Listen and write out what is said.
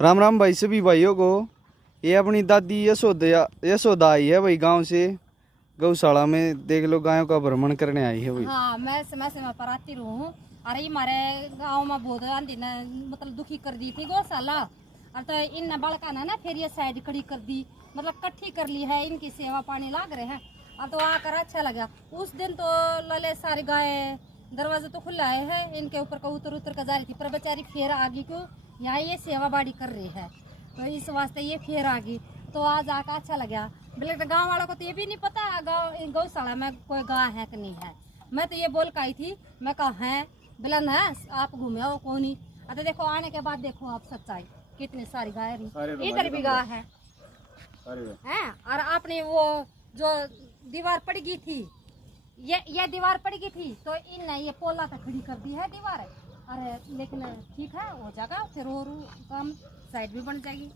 राम राम भाई सभी भाइयों को। ये अपनी दादी यशोदा आई है भाई गांव से। गौशाला में देख लो गायों का भ्रमण करने आई है भाई। हाँ, मैं समय समय पर आती रहूं। अरे हमारे गांव में बहुत आंधी ने मतलब दुखी कर दी थी गौशाला। और तो इन बालका ने ना फिर ये साइड खड़ी कर दी, मतलब कट्ठी कर ली है। इनकी सेवा पानी लाग रहे हैं। अब तो आकर अच्छा लगा। उस दिन तो लले सारी गाय दरवाजा तो खुला है, इनके ऊपर का उतर उतर कर जा रही थी, पर बेचारी फिर आगे क्यों यहाँ ये सेवा बाड़ी कर रही है, तो इस वास्ते ये फिर आ गई। तो आज आकर अच्छा लगा। बोले तो गाँव वालों को तो ये भी नहीं पता गौशाला में कोई गाय है कि नहीं है। मैं तो ये बोल के आई थी, मैं कहा है बिलन है आप घूमे हो कौन ही। अरे देखो आने के बाद देखो आप सच्चाई, कितनी सारी गाय इधर भी गाय है। और आपने वो जो दीवार पड़ गई थी, ये दीवार पड़ गई थी तो इन ये पोला तक खड़ी कर दी है दीवार। अरे लेकिन ठीक है, हो जाएगा फिर और काम साइड भी बन जाएगी।